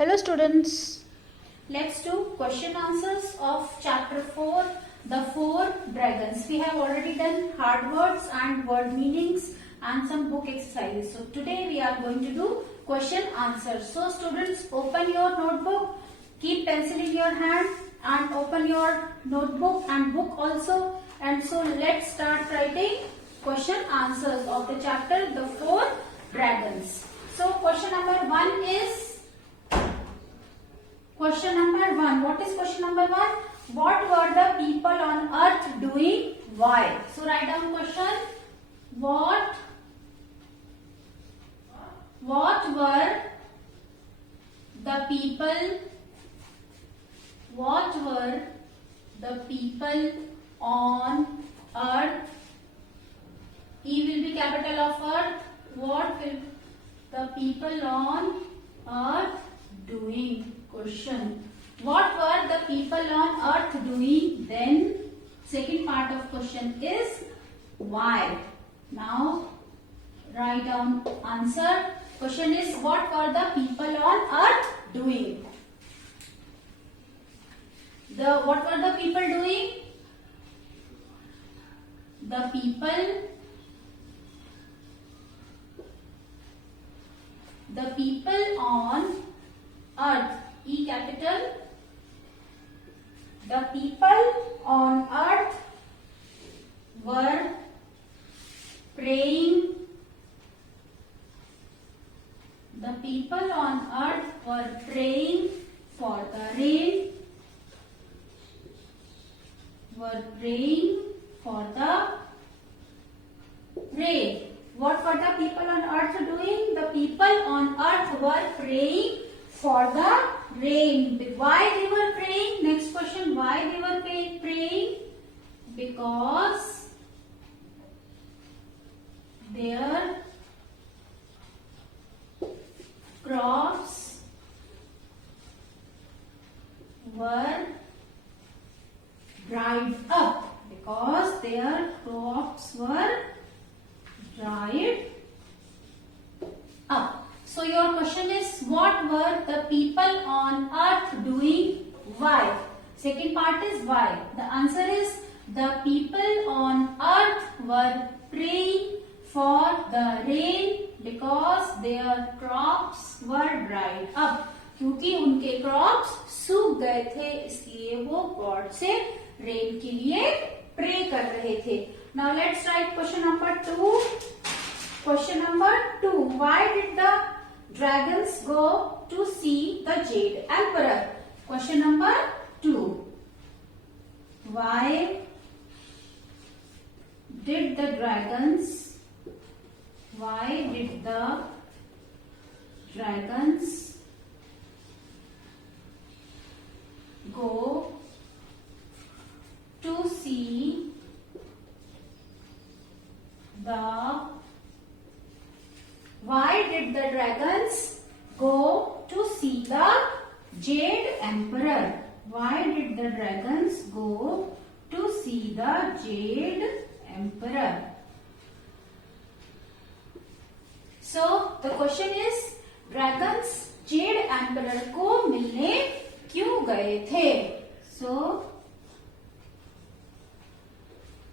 Hello students. Let's do question answers of chapter 4, the 4 dragons. We have already done hard words and word meanings and some book exercises. So today we are going to do question answers. So students, open your notebook, keep pencil in your hand and open your notebook and book also. And so let's start writing question answers of the chapter, the 4 dragons. So question number 1 is question number 1. What is question number 1? What were the people on earth doing? Why? So write down question. What were the people on earth? E will be capital of earth. What will the people on earth doing? Question. What were the people on earth doing? Then second part of question is why. Now write down answer. Question is what were the people on earth doing? What were the people doing? The people on earth. E capital. The people on earth were praying. The people on earth were praying for the rain. What were the people on earth doing? The people on earth were praying for the rain. Why they were praying? Next question. Why they were praying? Because their crops were dried up. Because their crops were dried up. So your question is what were the people on earth doing? Why? Second part is why. The answer is the people on earth were praying for the rain because their crops were dried up. क्योंकि उनके crops सूख गए थे इसलिए वो God से rain के लिए प्रे कर रहे थे. Now let's write question number 2. Question number 2. Why did the dragons go to see the Jade Emperor? Question number 2. Why did the dragons go to see Why did the dragons go to see the Jade Emperor? Why did the dragons go to see the Jade Emperor? So the question is dragons Jade Emperor को मिलने क्यों गए थे? So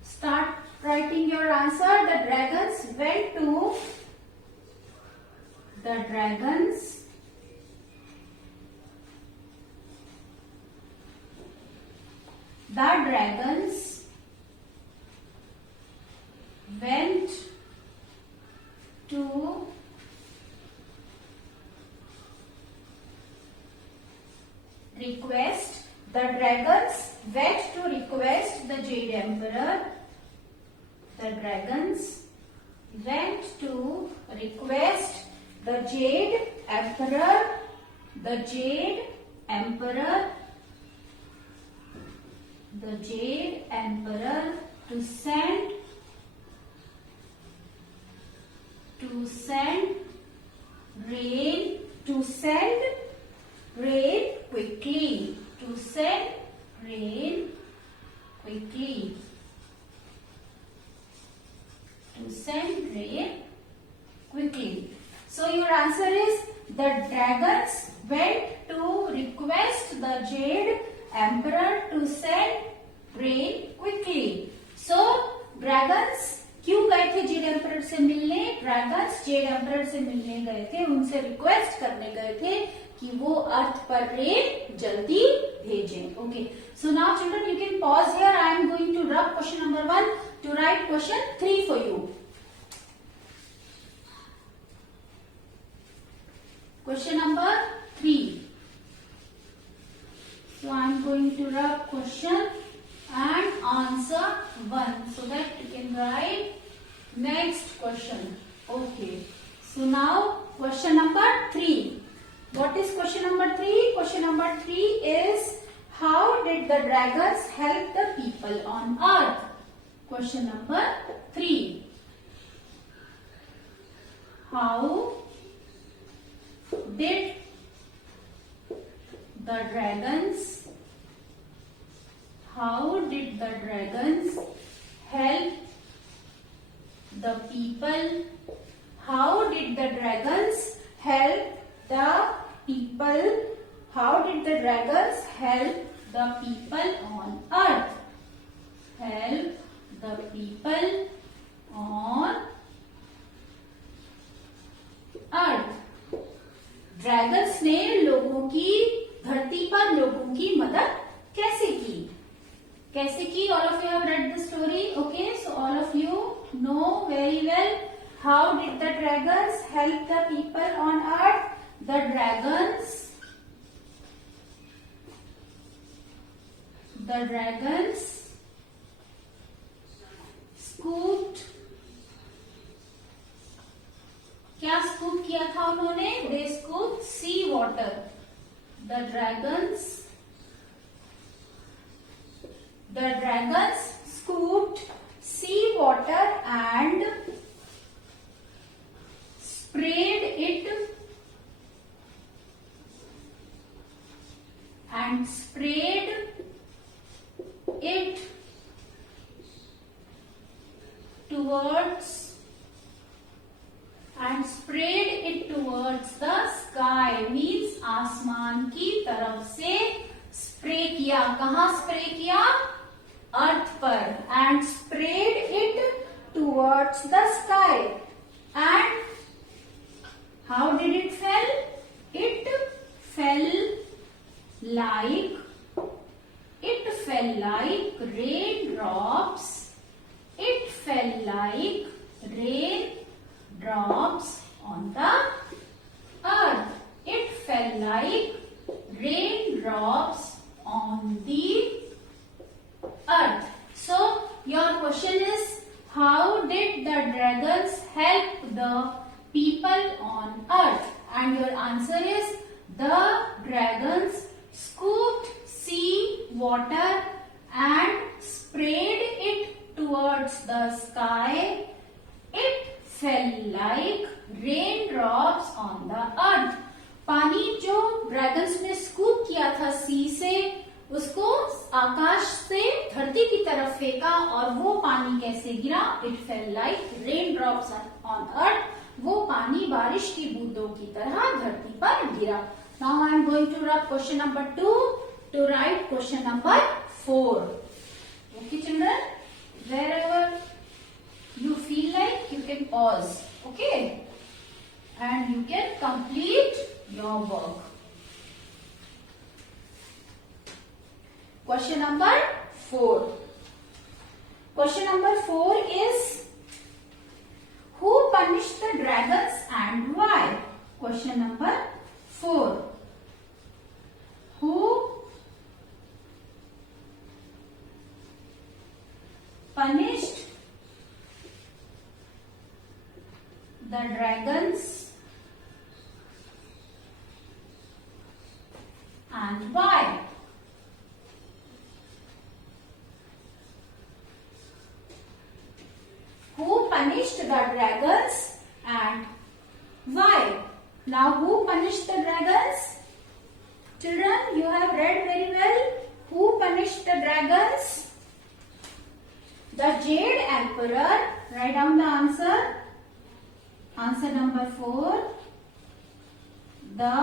start writing your answer. The dragons went to request. The dragons went to request the Jade Emperor. The dragons went to request the Jade Emperor. The Jade Emperor to send rain quickly. So your answer is the dragons went request the Jade Emperor to send rain quickly. So dragons क्यों गए थे Z emperor से मिलने? Dragons Z emperor से मिलने गए थे, उनसे रिक्वेस्ट करने गए थे कि वो अर्थ पर रेन जल्दी भेजें. Okay, so now children you can pause here. I am going to rub question number 1 to write question 3 for you. Question number 3. So I am going to rub question and answer 1 so that you can write next question. Okay. So now question number 3. What is question number 3? Question number 3 is how did the dragons help the people on earth? Question number 3. How did the dragons help the people? How did the dragons help the people? How did the dragons help the people on earth? Help the people on earth. Dragons ने लोगों की धरती पर लोगों की मदद कैसे की? कैसे की? All of you have read the story. Okay, so all of you know very well how did the dragons help the people on earth. The dragons scooped. क्या स्कूप किया था उन्होंने? They scooped sea water. The dragons scooped sea water and sprayed it towards the sky. Means आसमान की तरफ से spray किया. कहाँ स्प्रे किया? अर्थ पर. And sprayed it towards the sky. And how did it fell? It fell like raindrops. It fell like raindrops on the earth. It fell like raindrops on the earth. So your question is, how did the dragons help the people on earth? And your answer is, the dragons scooped sea water and sprayed it towards the sky. It fell like raindrops on the earth. पानी जो dragons ने scoop किया था सी से, उसको आकाश से धरती की तरफ फेंका और वो पानी कैसे गिरा? It fail like raindrops on earth. वो पानी बारिश की बूंदों की तरह धरती पर गिरा. Now I am going to rub question number 2 to write question number 4. Okay children, wherever you feel like you can pause, okay, and you can complete your work. Question number 4. Question number 4 is, who punished the dragons and why? Question number 4. Who punished the dragons and why? Who punished the dragons and why? Now who punished the dragons? Children, you have read very well. Who punished the dragons? The Jade Emperor. Write down the answer. Answer number 4. The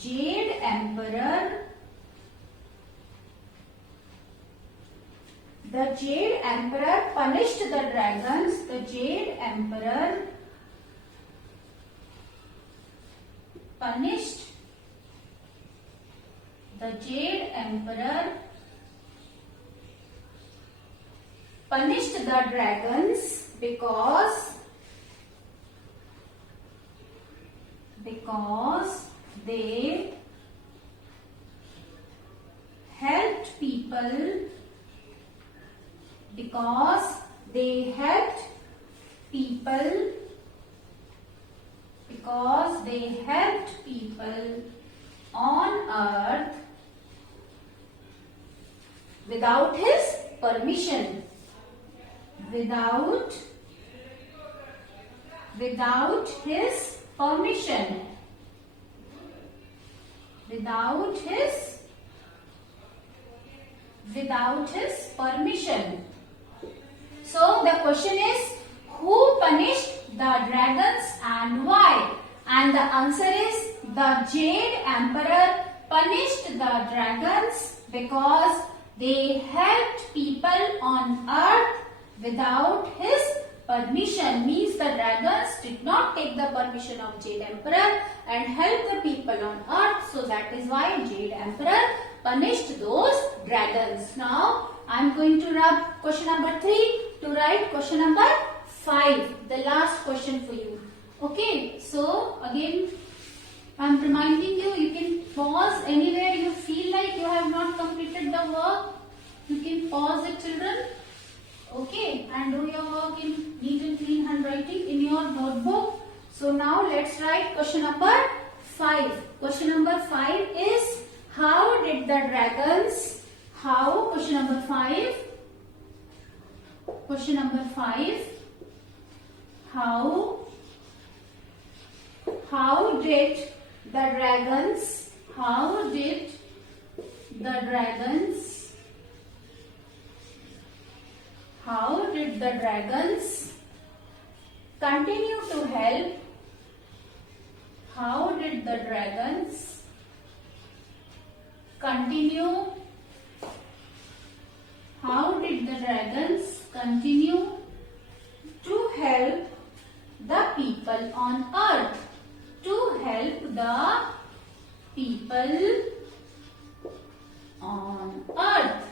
Jade Emperor. The Jade Emperor punished the dragons. The Jade Emperor punished the Jade Emperor punished the dragons because they helped people, because they helped people on earth without his permission. Without his permission. Without his permission. So the question is, who punished the dragons and why? And the answer is, the Jade Emperor punished the dragons because they helped people on earth without his permission. Means the dragons did not take the permission of Jade Emperor and help the people on earth. So that is why Jade Emperor punished those dragons. Now I am going to rub question number 3 to write question number 5. The last question for you. Okay. So again I am reminding you, you can pause anywhere you feel like you have not completed the work. You can pause it, children. Okay, and do your work in neat and clean handwriting in your notebook. So now let's write question number 5. Question number 5 is, how did the dragons, question number 5, how did the dragons continue to help? How did the dragons continue to help the people on earth? To help the people on earth.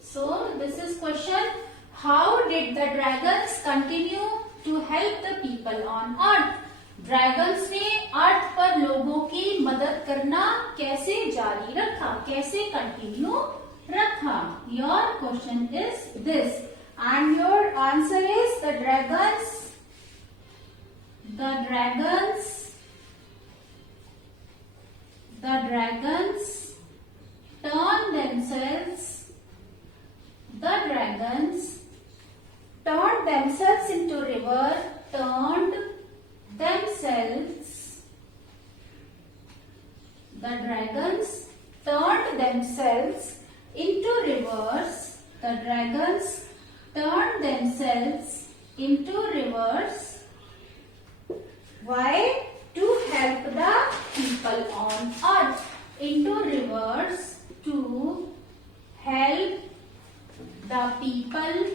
So this is question, how did the dragons continue to help the people on earth? Dragons ने अर्थ पर लोगों की मदद करना कैसे जारी रखा, कैसे कंटिन्यू रखा? Your question is this, and your answer is the dragons turned themselves into river, the dragons turned themselves into rivers. The dragons turned themselves into rivers. Why? To help the people on earth. Into rivers to help the people.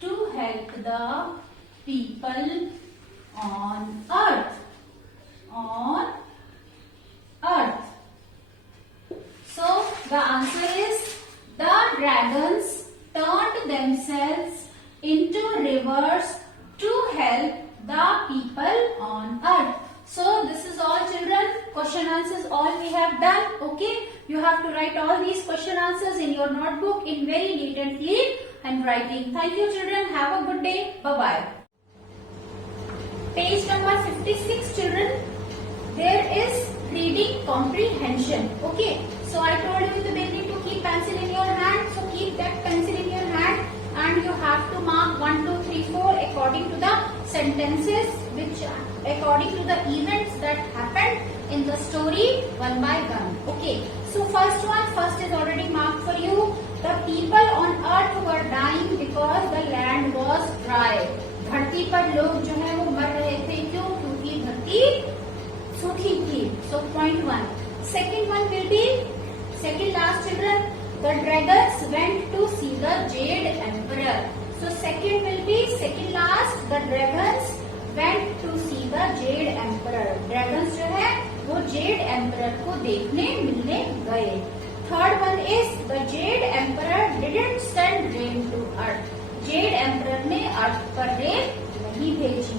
To help the people on earth. So the answer is, the dragons turned themselves into rivers to help the people on earth. So this is all, children. Question answers all we have done. Okay. You have to write all these question answers in your notebook in very neat and clean handwriting. Thank you, children. Have a good day. Bye-bye. Page number 56, children. There is reading comprehension. Okay. So I told you in the beginning to keep pencil in your hand. So keep that pencil in your hand and you have to mark 1, 2, 3, 4 according to the sentences, which according to the events that happened in the story one by one. Okay. So first is already marked for you. The people on earth were dying because the land was dry. धरती पर लोग जो है वो मर रहे थे, क्यों? क्योंकि point 1. Second one will be, second last children, the dragons went to see the Jade Emperor. So second will be, second last, the dragons went to see the Jade Emperor. Dragons जो है वो Jade Emperor को देखने मिलने गए. Third one is, the Jade Emperor didn't send rain to earth. Jade Emperor ने अर्थ पर rain नहीं भेजी.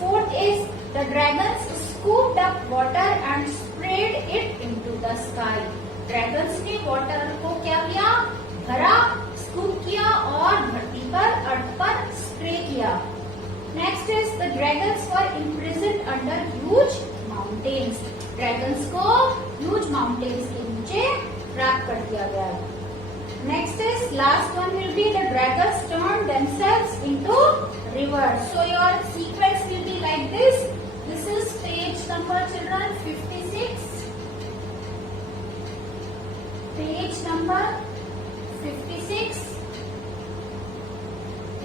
Fourth is, the dragons scooped up water and sprayed it into the sky. Dragons ने water को क्या किया, भरा, scoop किया और धरती पर, अर्थ पर स्प्रे किया. Next is, the dragons were imprisoned under huge mountains. Dragons को huge mountains के नीचे ट्रैप कर दिया गया. Next is, last one will be, the dragons turned themselves into rivers. So your sequence will be like this. This is page number, children, 56. Page number 56.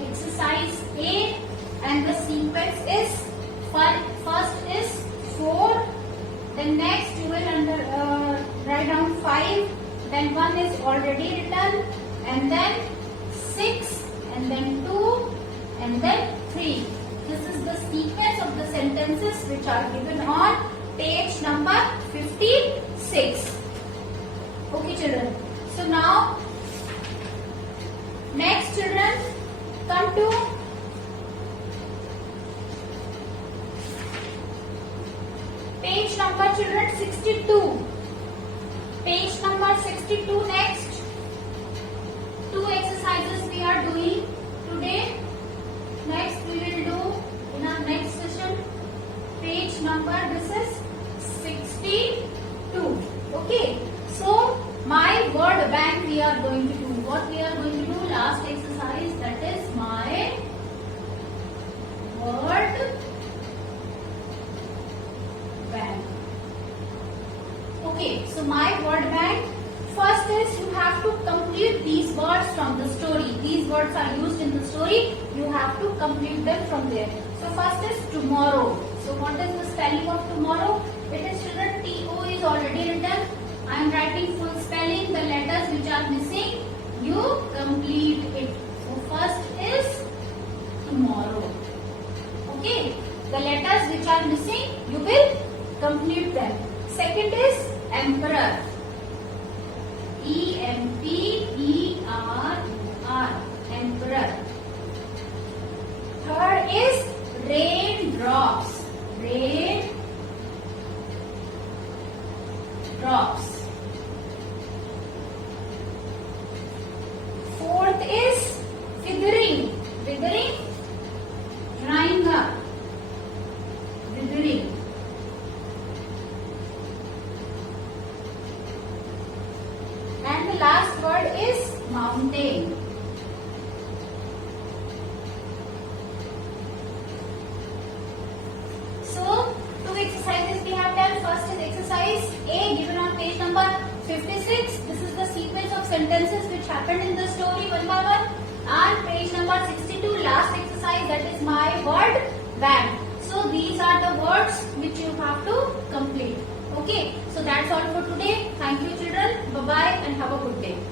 Exercise A, and the sequence is, first is 4. Then next you will write down 5. Then 1 is already written, and then 6, and then 2, and then 3. This is the sequence of the sentences which are given on page number 56. Okay, children. So now, next, children, come to page number, children, 62. Page number 62 next. 2 exercises we are doing today. Next we will do in our next session. Page number, this is 62. Okay. So my word bank we are going to do. What we are going to do? Last exercise, that is my word bank. Okay, so my word bank, first is you have to complete these words from the story. These words are used in the story. You have to complete them from there. So first is tomorrow. So what is the spelling of tomorrow? It is, children, T-O is already written. I am writing full spelling. The letters which are missing, you complete it. So first is tomorrow. Okay, the letters which are missing, you will complete them. Second is emperor. E-M-P-E-R-O-R. Emperor. Third is raindrops. Raindrops. Fourth is withering. Withering, drying up. Withering. And the last word is mountain. So, 2 exercises we have done. First is exercise A, given on page number 56. This is the sequence of sentences which happened in the story one by one. And page number 62, last exercise, that is my word bank. So, these are the words which you have to complete. Okay, so that's all for today. Thank you, children. Bye-bye and have a good day.